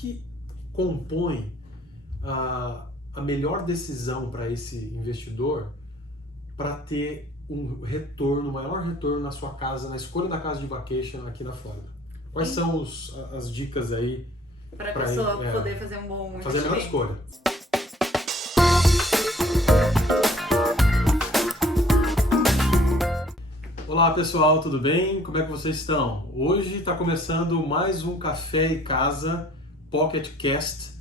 que compõe a melhor decisão para esse investidor para ter um retorno, maior retorno na sua casa, na escolha da casa de vacation aqui na Flórida? Quais são as dicas aí para a pessoa poder fazer um bom investimento? Fazer a melhor escolha. Olá pessoal, tudo bem? Como é que vocês estão? Hoje está começando mais um Café e Casa Pocket Cast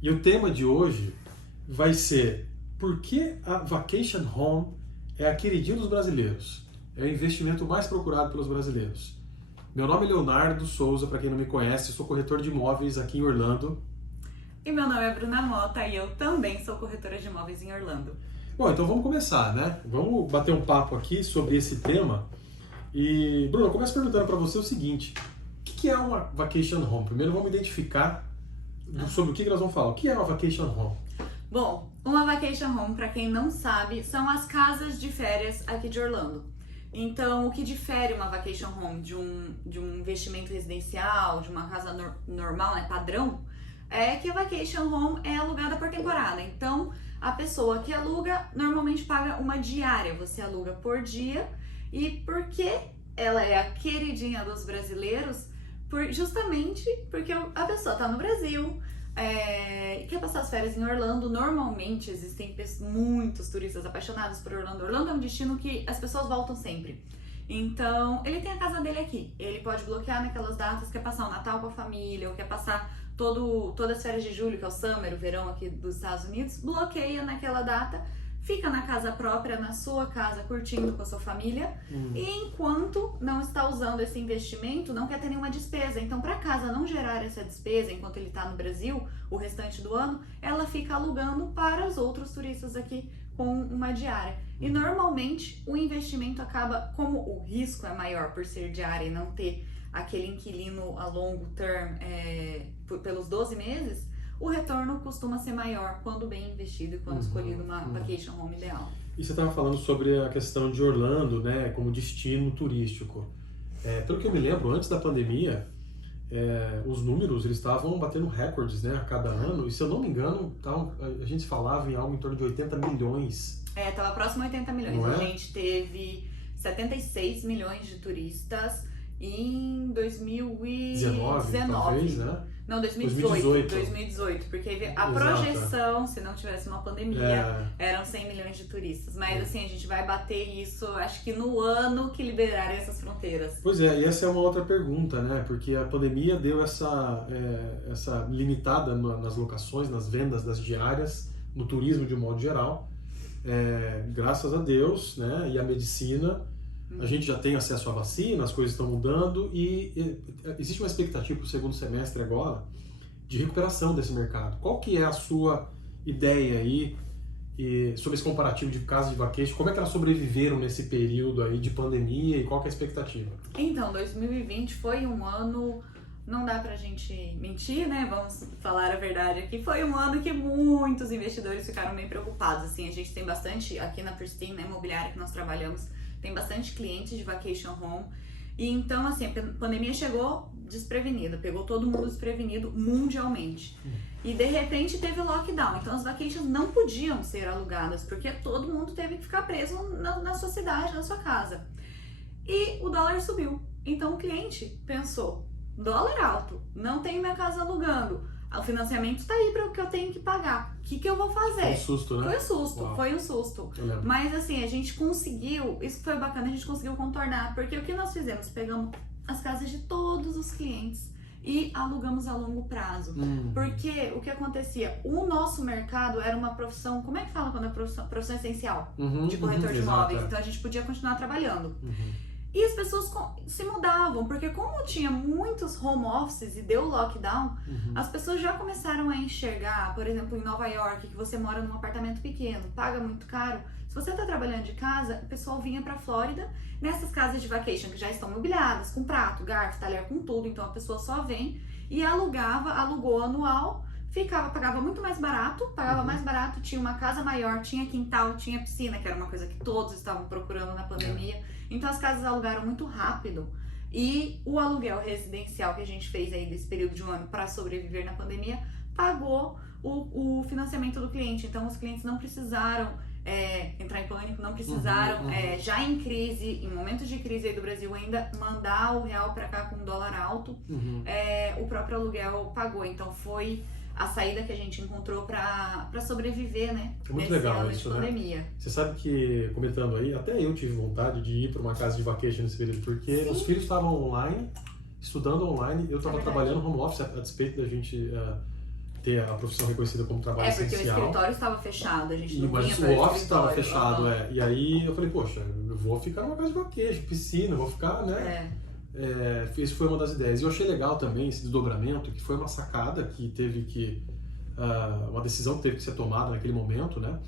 e o tema de hoje vai ser: por que a Vacation Home é a queridinha dos brasileiros? É o investimento mais procurado pelos brasileiros. Meu nome é Leonardo Souza, para quem não me conhece, sou corretor de imóveis aqui em Orlando. E meu nome é Bruna Mota e eu também sou corretora de imóveis em Orlando. Bom, então vamos começar, né? Vamos bater um papo aqui sobre esse tema. E, Bruno, eu começo perguntando para você o seguinte: o que é uma vacation home? Primeiro vamos identificar sobre o que nós vamos falar. O que é uma vacation home? Bom, uma vacation home, para quem não sabe, são as casas de férias aqui de Orlando. Então, o que difere uma vacation home de um investimento residencial, de uma casa normal, né, padrão, é que a vacation home é alugada por temporada. Então, a pessoa que aluga normalmente paga uma diária. Você aluga por dia. E por que ela é a queridinha dos brasileiros? Justamente porque a pessoa está no Brasil e quer passar as férias em Orlando. Normalmente existem muitos turistas apaixonados por Orlando. Orlando é um destino que as pessoas voltam sempre. Então, ele tem a casa dele aqui. Ele pode bloquear naquelas datas, quer passar o Natal com a família, ou quer passar todas as férias de julho, que é o summer, o verão aqui dos Estados Unidos, bloqueia naquela data. Fica na casa própria, na sua casa, curtindo com a sua família. E enquanto não está usando esse investimento, não quer ter nenhuma despesa. Então, para a casa não gerar essa despesa enquanto ele está no Brasil, o restante do ano, ela fica alugando para os outros turistas aqui com uma diária. E normalmente o investimento acaba, como o risco é maior por ser diária e não ter aquele inquilino a longo term pelos 12 meses, o retorno costuma ser maior quando bem investido e quando escolhido uma vacation home ideal. E você estava falando sobre a questão de Orlando, né, como destino turístico. Pelo que eu me lembro, antes da pandemia, os números eles estavam batendo recordes, né, a cada ano. E se eu não me engano, a gente falava em algo em torno de 80 milhões. Estava próximo a 80 milhões. Não é? A gente teve 76 milhões de turistas em 2019. Talvez, né? Não, 2018, porque a projeção, se não tivesse uma pandemia, eram 100 milhões de turistas. Mas assim, a gente vai bater isso, acho que no ano que liberarem essas fronteiras. Pois é, e essa é uma outra pergunta, né? Porque a pandemia deu essa limitada nas locações, nas vendas das diárias, no turismo de um modo geral. Graças a Deus, né? E a medicina, a gente já tem acesso à vacina, as coisas estão mudando e existe uma expectativa para o segundo semestre agora de recuperação desse mercado. Qual que é a sua ideia aí sobre esse comparativo de casas de vacation? Como é que elas sobreviveram nesse período aí de pandemia e qual que é a expectativa? Então, 2020 foi um ano, não dá pra gente mentir, né? Vamos falar a verdade aqui. Foi um ano que muitos investidores ficaram bem preocupados. Assim, a gente tem bastante, aqui na Pristine, na imobiliária que nós trabalhamos, tem bastante clientes de vacation home. E então, assim, a pandemia chegou desprevenida, pegou todo mundo desprevenido mundialmente. E de repente teve o lockdown. Então as vacations não podiam ser alugadas, porque todo mundo teve que ficar preso na sua cidade, na sua casa. E o dólar subiu. Então o cliente pensou: dólar alto, não tenho minha casa alugando, o financiamento está aí para o que eu tenho que pagar. O que eu vou fazer? Foi um susto, né? Foi um susto. Mas assim, a gente conseguiu, isso foi bacana, a gente conseguiu contornar, porque o que nós fizemos? Pegamos as casas de todos os clientes e alugamos a longo prazo. Porque o que acontecia? O nosso mercado era uma profissão, como é que fala quando é profissão essencial? De corretor de imóveis. Então a gente podia continuar trabalhando. E as pessoas se mudavam, porque como tinha muitos home offices e deu lockdown, as pessoas já começaram a enxergar, por exemplo, em Nova York, que você mora num apartamento pequeno, paga muito caro. Se você está trabalhando de casa, o pessoal vinha para a Flórida, nessas casas de vacation que já estão mobiliadas, com prato, garfo, talher, com tudo. Então a pessoa só vem e alugou anual, pagava muito mais barato, mais barato, tinha uma casa maior, tinha quintal, tinha piscina, que era uma coisa que todos estavam procurando na pandemia. Então as casas alugaram muito rápido E o aluguel residencial que a gente fez aí desse período de um ano para sobreviver na pandemia pagou o financiamento do cliente. Então os clientes não precisaram entrar em pânico, não precisaram, já em crise, em momentos de crise aí do Brasil ainda, mandar o real para cá com dólar alto, o próprio aluguel pagou. Então foi a saída que a gente encontrou para sobreviver, né? É muito nesse legal ano isso, de pandemia. Né? Você sabe que, comentando aí, até eu tive vontade de ir para uma casa de vacation nesse período, porque Sim. os filhos estavam online, estudando online, eu estava trabalhando home office, a despeito da gente ter a profissão reconhecida como trabalho essencial. Porque o escritório estava fechado, a gente não vinha Mas para o office estava fechado, Uhum. E aí eu falei, poxa, eu vou ficar numa casa de vacation, piscina, vou ficar, né? Isso foi uma das ideias. E eu achei legal também esse desdobramento, que foi uma sacada que teve que... uma decisão que teve que ser tomada naquele momento, né?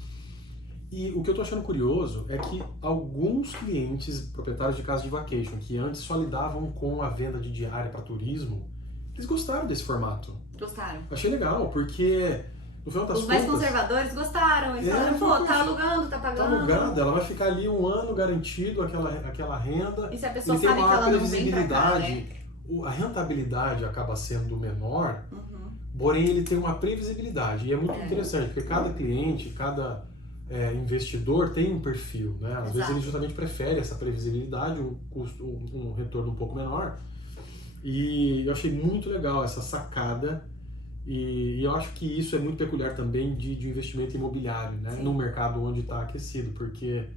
E o que eu tô achando curioso é que alguns clientes, proprietários de casa de vacation, que antes só lidavam com a venda de diária para turismo, eles gostaram desse formato. Gostaram. Achei legal, porque no final das Os mais contas, conservadores gostaram. Eles falaram, pô, tá alugando, tá pagando. tá alugada, ela vai ficar ali um ano garantido, aquela renda. E se a pessoa ele tem sabe que uma ela não vem pra cá, previsibilidade, né? a rentabilidade acaba sendo menor, Uhum. porém ele tem uma previsibilidade. E é muito interessante, porque cada cliente, cada investidor tem um perfil, né? Às vezes ele justamente prefere essa previsibilidade, um retorno um pouco menor. E eu achei muito legal essa sacada. E eu acho que isso é muito peculiar também de investimento imobiliário, né? No mercado onde está aquecido, porque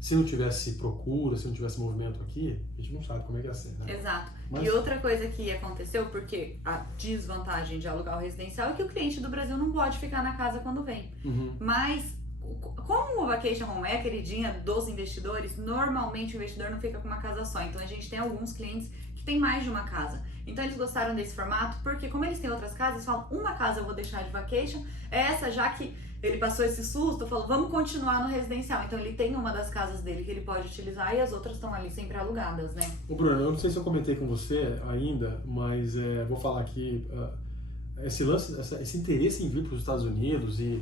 se não tivesse procura, se não tivesse movimento aqui, a gente não sabe como é que ia ser, né? Exato. Mas... E outra coisa que aconteceu, porque a desvantagem de alugar o residencial é que o cliente do Brasil não pode ficar na casa quando vem. Mas, como o Vacation Home é a queridinha dos investidores, normalmente o investidor não fica com uma casa só. Então a gente tem alguns clientes que tem mais de uma casa. Então eles gostaram desse formato, porque como eles têm outras casas, eles falam, uma casa eu vou deixar de vacation, essa já que ele passou esse susto, falou, vamos continuar no residencial. Então ele tem uma das casas dele que ele pode utilizar e as outras estão ali sempre alugadas, né? Ô Bruno, eu não sei se eu comentei com você ainda, mas vou falar aqui, esse interesse em vir para os Estados Unidos e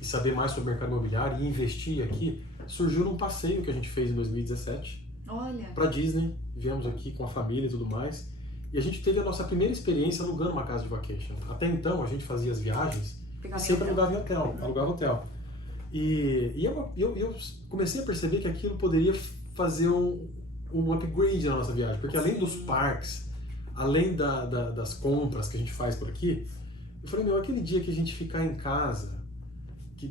saber mais sobre o mercado imobiliário e investir aqui, surgiu num passeio que a gente fez em 2017. Olha! Para Disney, viemos aqui com a família e tudo mais, e a gente teve a nossa primeira experiência alugando uma casa de vacation. Até então a gente fazia as viagens e sempre alugava hotel. E eu comecei a perceber que aquilo poderia fazer um upgrade na nossa viagem, porque além dos parques, além das compras que a gente faz por aqui, eu falei, aquele dia que a gente ficar em casa,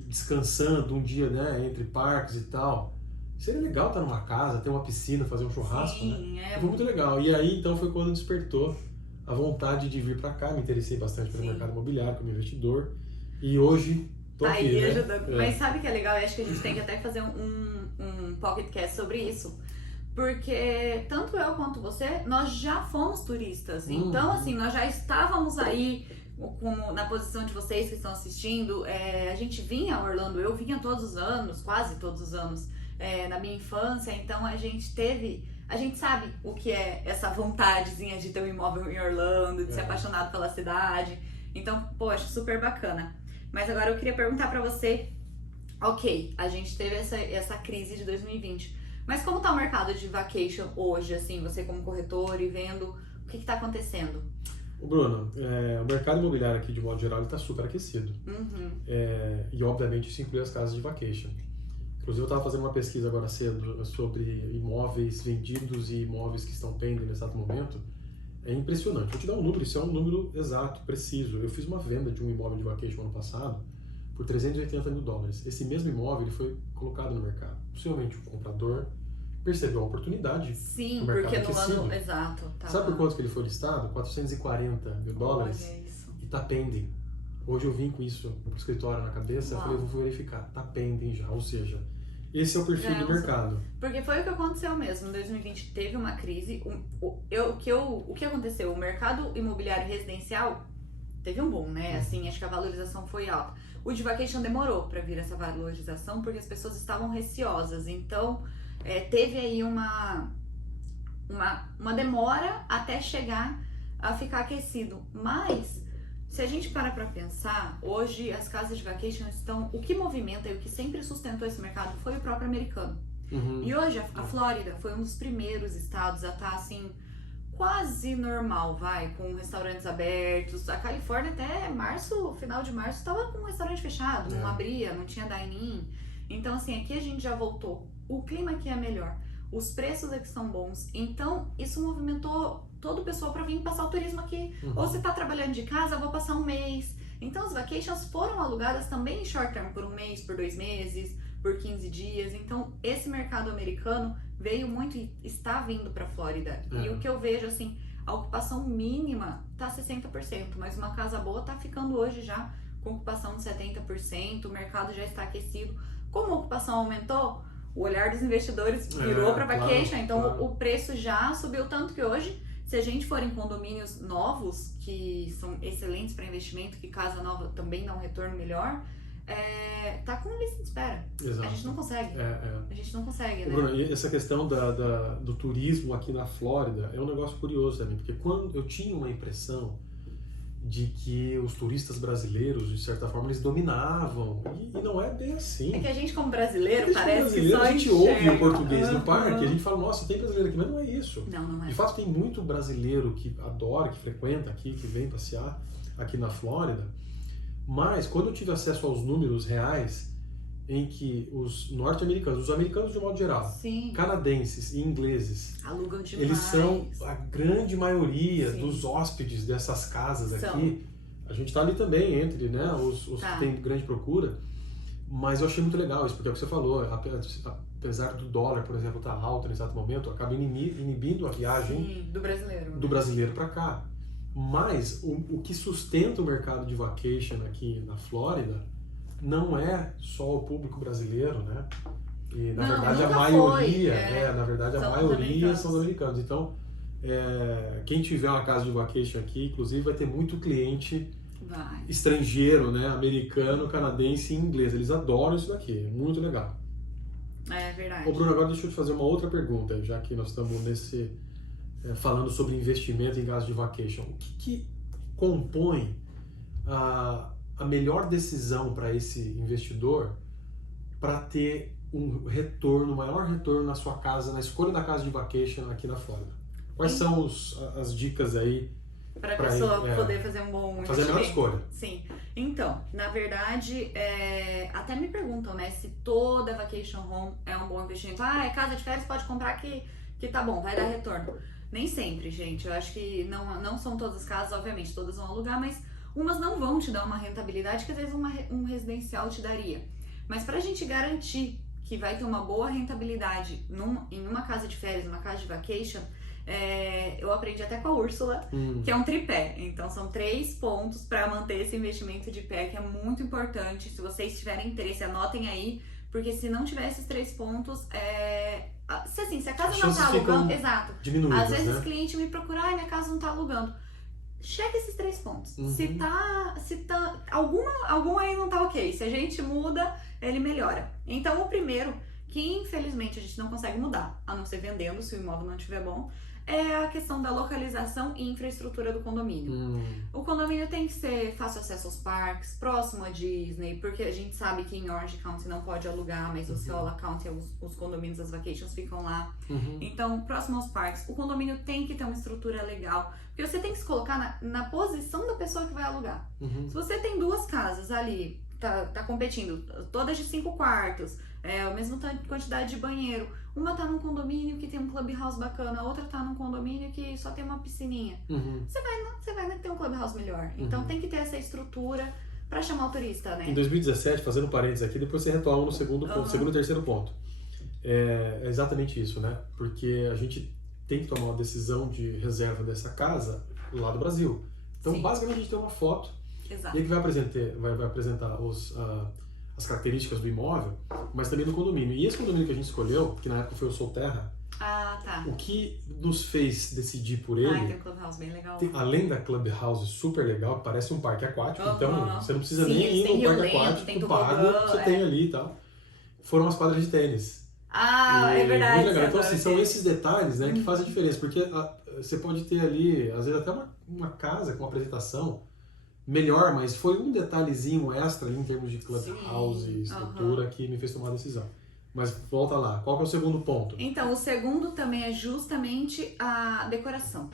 descansando um dia, né, entre parques e tal, seria legal estar numa casa, ter uma piscina, fazer um churrasco, né? Foi muito legal. E aí, então, foi quando despertou a vontade de vir para cá. Me interessei bastante pelo mercado imobiliário como investidor. E hoje tô aqui, aí, né? Ajudando. Mas sabe o que é legal? Eu acho que a gente tem que até fazer um pocketcast sobre isso. Porque tanto eu quanto você, nós já fomos turistas. Então, assim, nós já estávamos aí como na posição de vocês que estão assistindo. A gente vinha a Orlando, eu vinha todos os anos, quase todos os anos, na minha infância. Então, a gente sabe o que é essa vontadezinha de ter um imóvel em Orlando, de ser apaixonado pela cidade. Então, poxa, super bacana. Mas agora eu queria perguntar pra você, ok, a gente teve essa crise de 2020, mas como tá o mercado de vacation hoje, assim, você como corretor e vendo, o que tá acontecendo? Bruno, o mercado imobiliário aqui, de modo geral, está super aquecido. E, obviamente, isso inclui as casas de vacation. Inclusive, eu estava fazendo uma pesquisa agora cedo sobre imóveis vendidos e imóveis que estão pendendo nesse exato momento. É impressionante. Vou te dar um número, isso é um número exato, preciso. Eu fiz uma venda de um imóvel de vacation ano passado por $380 mil. Esse mesmo imóvel ele foi colocado no mercado. Possivelmente o comprador percebeu a oportunidade. Sim, no mercado porque aquecido. no ano exato. Tava... Sabe por quanto que ele foi listado? $440 mil. Olha isso. E tá pending. Hoje eu vim com isso pro escritório na cabeça, eu falei, eu vou verificar, tá pending já. Ou seja, esse é o perfil do mercado. Porque foi o que aconteceu mesmo. Em 2020 teve uma crise. O que aconteceu? O mercado imobiliário residencial teve um boom, né? Assim, acho que a valorização foi alta. O de vacation demorou para vir essa valorização porque as pessoas estavam receosas. Então, teve aí uma demora até chegar a ficar aquecido. Mas, se a gente para pra pensar, hoje as casas de vacation estão... O que movimenta e o que sempre sustentou esse mercado foi o próprio americano. E hoje a Flórida foi um dos primeiros estados a estar, assim, quase normal, com restaurantes abertos. A Califórnia até março, final de março, tava com um restaurante fechado, não abria, não tinha dine-in. Então, assim, aqui a gente já voltou. O clima aqui é melhor, os preços aqui são bons. Então, isso movimentou todo o pessoal para vir passar o turismo aqui. Ou você tá trabalhando de casa, vou passar um mês. Então, as vacations foram alugadas também em short term, por um mês, por 2 meses, por 15 dias. Então, esse mercado americano veio muito e está vindo para Flórida. E o que eu vejo, assim, a ocupação mínima tá 60%, mas uma casa boa tá ficando hoje já com ocupação de 70%, o mercado já está aquecido. Como a ocupação aumentou, o olhar dos investidores virou para vacation, então o preço já subiu tanto que hoje, se a gente for em condomínios novos, que são excelentes para investimento, que casa nova também dá um retorno melhor, tá com lista de espera. Exato. A gente não consegue. A gente não consegue, né? Bruno, e essa questão do turismo aqui na Flórida é um negócio curioso também, porque quando eu tinha uma impressão de que os turistas brasileiros, de certa forma, eles dominavam, e não é bem assim. É que a gente, como brasileiro, parece que só a gente ouve o português no parque, a gente fala, nossa, tem brasileiro aqui, mas não é isso. Não é. De fato, tem muito brasileiro que adora, que frequenta aqui, que vem passear aqui na Flórida, mas quando eu tive acesso aos números reais, em que os norte-americanos, os americanos de modo geral, Sim, canadenses e ingleses, alugam demais. eles são a grande maioria dos hóspedes dessas casas aqui. A gente está ali também entre, né, os que tem grande procura, mas eu achei muito legal isso, porque é o que você falou, apesar do dólar, por exemplo, estar alto nesse exato momento, acaba inibindo a viagem do brasileiro para cá. Mas o que sustenta o mercado de vacation aqui na Flórida não é só o público brasileiro, né? E na verdade a maioria são os americanos. Então, quem tiver uma casa de vacation aqui, inclusive, vai ter muito cliente estrangeiro, né? Americano, canadense e inglês. Eles adoram isso daqui, é muito legal. É verdade. Ô Bruno, agora deixa eu te fazer uma outra pergunta, já que nós estamos falando sobre investimento em casa de vacation. O que compõe a melhor decisão para esse investidor para ter um retorno, maior retorno na sua casa, na escolha da casa de vacation aqui na Flórida? Quais são as dicas aí para a pessoa poder fazer um bom investimento? Fazer a melhor escolha. Sim. Então, na verdade, até me perguntam, né, se toda vacation home é um bom investimento. É casa de férias, pode comprar que tá bom, vai dar retorno. Nem sempre, gente. Eu acho que não são todas as casas, obviamente, todas vão alugar, mas umas não vão te dar uma rentabilidade que às vezes um residencial te daria. Mas pra gente garantir que vai ter uma boa rentabilidade em uma casa de férias, uma casa de vacation, eu aprendi até com a Úrsula, que é um tripé. Então são 3 pontos para manter esse investimento de pé, que é muito importante. Se vocês tiverem interesse, anotem aí, porque se não tiver esses 3 pontos, se a casa não tá alugando, exato. Às vezes o cliente me procura, minha casa não tá alugando. Checa esses 3 pontos. Se tá algum aí não tá ok. Se a gente muda, ele melhora. Então o primeiro, que infelizmente a gente não consegue mudar, a não ser vendendo, se o imóvel não estiver bom, é a questão da localização e infraestrutura do condomínio. O condomínio tem que ser fácil acesso aos parques, próximo à Disney, porque a gente sabe que em Orange County não pode alugar, mas Osceola County, os condomínios, as vacations ficam lá. Então, próximo aos parques. O condomínio tem que ter uma estrutura legal, porque você tem que se colocar na posição da pessoa que vai alugar. Se você tem 2 casas ali, tá competindo, todas de 5 quartos, a mesma quantidade de banheiro, uma tá num condomínio que tem um clubhouse bacana, a outra tá num condomínio que só tem uma piscininha. Você vai ter um clubhouse melhor. Então tem que ter essa estrutura pra chamar o turista, né? Em 2017, fazendo parênteses aqui, depois você retoma no segundo e terceiro ponto. É exatamente isso, né? Porque a gente tem que tomar uma decisão de reserva dessa casa lá do Brasil. Então, basicamente, a gente tem uma foto. Exato. E aí que vai apresentar as características do imóvel, mas também do condomínio. E esse condomínio que a gente escolheu, que na época foi o Solterra, o que nos fez decidir por ele... tem um clubhouse bem legal. Além da clubhouse super legal, que parece um parque aquático, então você não precisa nem ir no parque aquático, pago, você tem ali e tal. Foram as quadras de tênis. É verdade. Muito legal. Então, assim, são esses detalhes, né, que fazem a diferença, porque você pode ter ali, às vezes, até uma casa com uma apresentação melhor, mas foi um detalhezinho extra ali em termos de clubhouse e estrutura que me fez tomar a decisão. Mas volta lá, qual que é o segundo ponto? Então, o segundo também é justamente a decoração.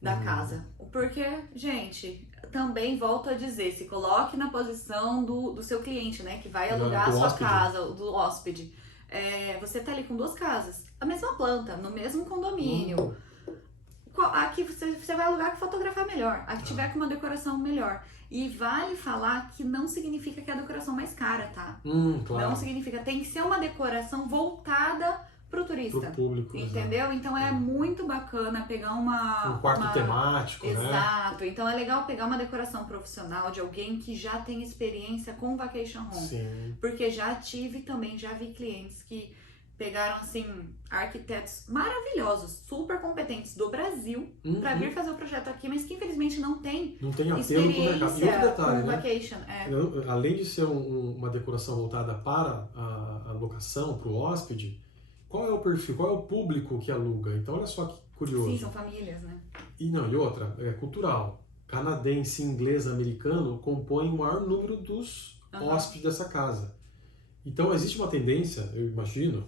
da casa. Porque, gente, também volto a dizer, se coloque na posição do seu cliente, né? Que vai alugar a sua casa, do hóspede. Você tá ali com 2 casas, a mesma planta, no mesmo condomínio. Aqui você vai alugar que fotografar melhor, aqui tiver com uma decoração melhor. E vale falar que não significa que é a decoração mais cara, tá? Claro. Não significa, tem que ser uma decoração voltada pro turista. Pro público, entendeu? Exato. Então é muito bacana pegar um quarto temático, né? Exato. Então é legal pegar uma decoração profissional de alguém que já tem experiência com vacation home. Sim. Porque já vi clientes que pegaram, assim, arquitetos maravilhosos, super competentes do Brasil, pra vir fazer o projeto aqui, mas que infelizmente não tem apelo experiência pro mercado. E outro detalhe, com né? vacation. Além de ser uma decoração voltada para a locação, para o hóspede, qual é o perfil, qual é o público que aluga? Então, olha só que curioso. Sim, são famílias, né? E outra, é cultural. Canadense, inglês, americano compõem o maior número dos hóspedes dessa casa. Então, existe uma tendência, eu imagino,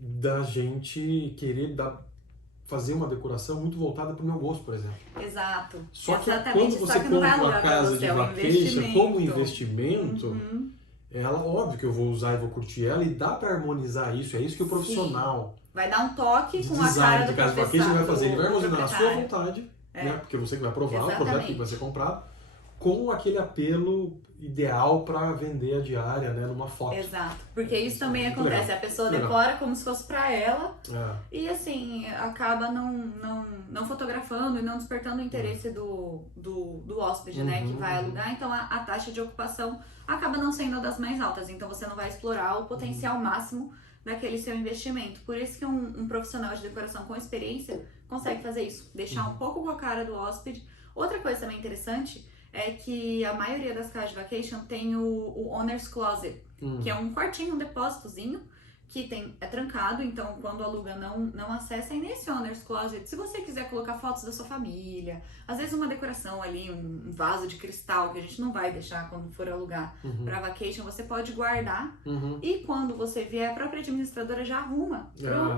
da gente querer fazer uma decoração muito voltada para o meu gosto, por exemplo. Exato. Só que exatamente. quando você compra uma casa de vacation como investimento, ela, óbvio que eu vou usar e vou curtir ela, e dá para harmonizar isso. É isso que o profissional vai dar um toque de com a cara design do de casa de vacation vai fazer. Ele vai harmonizar na sua proprietário. vontade, né? Porque você que vai aprovar o projeto Exatamente. que vai ser comprado, com aquele apelo ideal para vender a diária, né, numa foto. Exato, porque isso também Muito acontece, legal. a pessoa Legal. decora como se fosse pra ela e assim, acaba não fotografando e não despertando o interesse do hóspede, né, que vai alugar, então a taxa de ocupação acaba não sendo das mais altas, então você não vai explorar o potencial máximo daquele seu investimento. Por isso que um profissional de decoração com experiência consegue fazer isso, deixar um pouco com a cara do hóspede. Outra coisa também interessante é que a maioria das casas de vacation tem o Owner's Closet, que é um quartinho, um depósitozinho, que é trancado, então quando aluga não acessa. E nesse Owner's Closet, se você quiser colocar fotos da sua família, às vezes uma decoração ali, um vaso de cristal, que a gente não vai deixar quando for alugar para vacation, você pode guardar e quando você vier, a própria administradora já arruma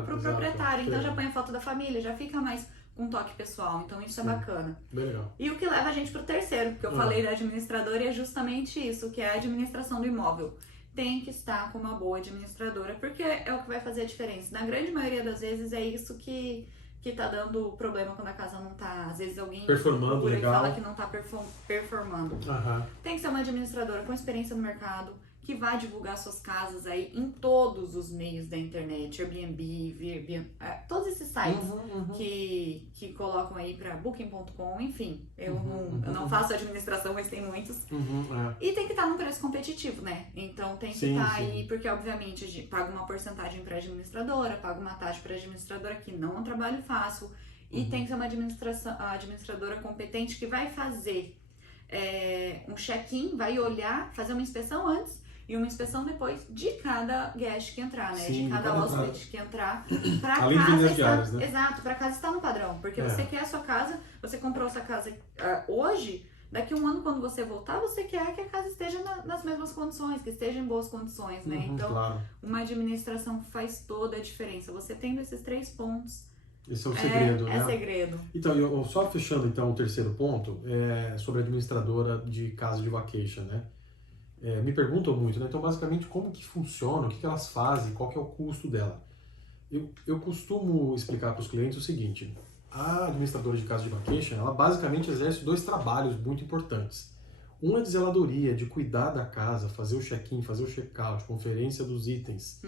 pro proprietário, então já põe a foto da família, já fica mais um toque pessoal, então isso é bacana. Bem legal. E o que leva a gente pro terceiro, porque eu falei da administradora e é justamente isso, que é a administração do imóvel. Tem que estar com uma boa administradora, porque é o que vai fazer a diferença. Na grande maioria das vezes é isso que tá dando problema quando a casa não tá, às vezes alguém performando legal, fala que não tá performando. Tem que ser uma administradora com experiência no mercado, que vai divulgar suas casas aí em todos os meios da internet, Airbnb, todos esses sites que colocam aí para Booking.com, enfim, eu não faço administração, mas tem muitos. E tem que estar num preço competitivo, né? Então tem que estar aí, porque obviamente a gente paga uma porcentagem para administradora, paga uma taxa para administradora, que não é um trabalho fácil, e tem que ser uma administradora competente que vai fazer um check-in, vai olhar, fazer uma inspeção antes e uma inspeção depois de cada guest que entrar, né? Sim, de cada hóspede que entrar, pra além de casa diárias, né? Exato, pra casa estar no padrão, porque você quer a sua casa, você comprou essa casa hoje, daqui a um ano quando você voltar, você quer que a casa esteja nas mesmas condições, que esteja em boas condições, né? Então, uma administração faz toda a diferença. Você tendo esses 3 pontos, esse é o segredo, né? É segredo. Então, eu só fechando então o terceiro ponto, sobre a administradora de casa de vacation, né? Me perguntam muito, né? Então, basicamente, como que funciona, o que elas fazem, qual que é o custo dela? Eu costumo explicar para os clientes o seguinte: a administradora de casa de vacation, ela basicamente exerce 2 trabalhos muito importantes. Um é de zeladoria, de cuidar da casa, fazer o check-in, fazer o check-out, conferência dos itens,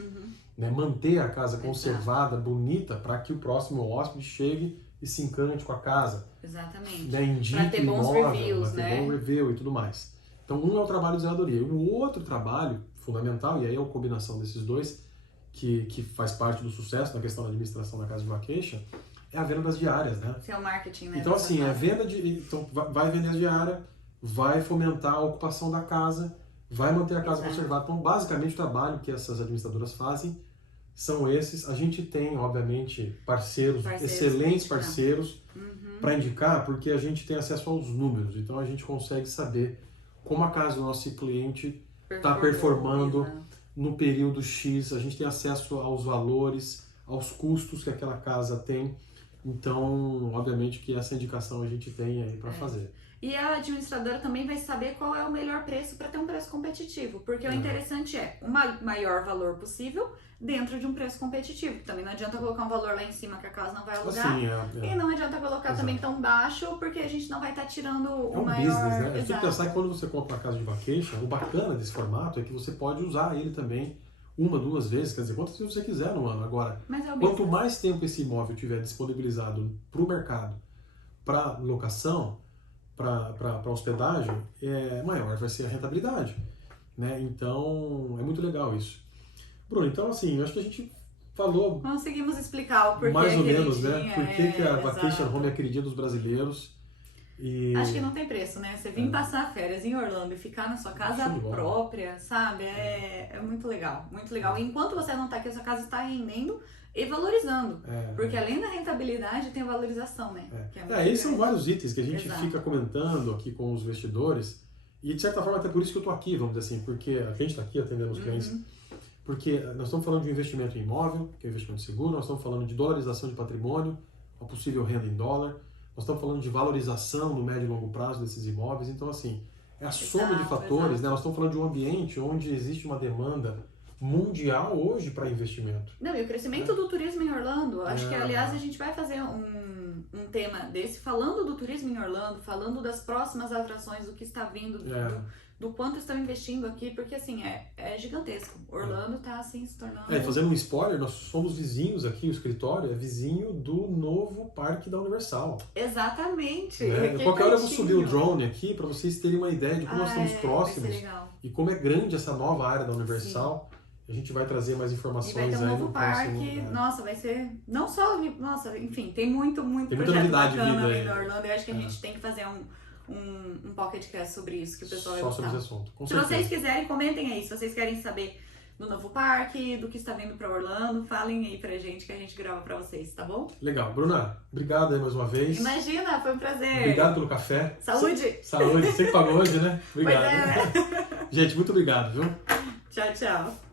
né? Manter a casa conservada, bonita, para que o próximo hóspede chegue e se encante com a casa. Exatamente. Né? Indique para ter bons imóvel, reviews, né? Bom review e tudo mais. Então, um é o trabalho de zeladoria. O outro trabalho fundamental, e aí é a combinação desses 2, que faz parte do sucesso na questão da administração da casa de vacation, é a venda das diárias, né? Seu marketing, né? Então, assim, a venda então, vai vender a diária, vai fomentar a ocupação da casa, vai manter a casa conservada. Então, basicamente, o trabalho que essas administradoras fazem são esses. A gente tem, obviamente, parceiros excelentes parceiros para indicar, porque a gente tem acesso aos números. Então, a gente consegue saber como a casa do nosso cliente está performando no período X. A gente tem acesso aos valores, aos custos que aquela casa tem. Então, obviamente que essa indicação a gente tem aí para fazer. E a administradora também vai saber qual é o melhor preço para ter um preço competitivo, porque o interessante é o maior valor possível dentro de um preço competitivo. Também não adianta colocar um valor lá em cima que a casa não vai alugar, Assim, e não adianta colocar também tão baixo, porque a gente não vai estar tirando o maior... business, né? A gente tem que Exato. pensar que quando você compra uma casa de vacation, o bacana desse formato é que você pode usar ele também uma, 2 vezes, quer dizer, quantas vezes você quiser no ano. Agora, Mas é o quanto business. mais tempo esse imóvel tiver disponibilizado para o mercado, para locação, para hospedagem, maior vai ser a rentabilidade, né? Então, é muito legal isso. Bruno, então assim, eu acho que a gente falou Conseguimos explicar o porquê mais ou que menos, ele né? tinha, Por que a Vacation exato. Home é a queridinha dos brasileiros. E Acho que não tem preço, né? Você vir passar férias em Orlando e ficar na sua casa show de bola. própria, sabe? É muito legal, muito legal. E enquanto você não tá aqui, a sua casa está rendendo e valorizando. Porque além da rentabilidade, tem a valorização, né? Que é muito esses são grande. vários itens que a gente Exato. fica comentando aqui com os investidores. E de certa forma, até por isso que eu tô aqui, vamos dizer assim, porque a gente está aqui atendendo os clientes. Porque nós estamos falando de investimento em imóvel, que é investimento seguro, nós estamos falando de dolarização de patrimônio, a possível renda em dólar, nós estamos falando de valorização no médio e longo prazo desses imóveis. Então, assim, é a soma de fatores, né? Nós estamos falando de um ambiente onde existe uma demanda mundial hoje para investimento. Não, e o crescimento do turismo em Orlando, acho que, aliás, a gente vai fazer um tema desse, falando do turismo em Orlando, falando das próximas atrações, do que está vindo, do quanto estão investindo aqui, porque, assim, é gigantesco. Orlando está, assim, se tornando... Fazendo um spoiler, nós somos vizinhos aqui, o escritório é vizinho do novo parque da Universal. Exatamente! Qualquer hora eu vou subir o drone aqui para vocês terem uma ideia de como nós estamos próximos vai ser legal. E como é grande essa nova área da Universal. Sim. A gente vai trazer mais informações aí. E vai ter um novo no parque, próximo, nossa, vai ser, não só, nossa, enfim, tem muito tem projeto muita novidade bacana vindo ali na Orlando, e acho que a gente tem que fazer um podcast sobre isso, que o pessoal vai gostar. Só sobre esse assunto, com Se certeza. vocês quiserem, comentem aí, se vocês querem saber do novo parque, do que está vindo para Orlando, falem aí pra gente que a gente grava pra vocês, tá bom? Legal. Bruna, obrigado aí mais uma vez. Imagina, foi um prazer. Obrigado pelo café. Saúde! Saúde, você que pagou hoje, né? Obrigado. Pois é. Gente, muito obrigado, viu? Tchau, tchau.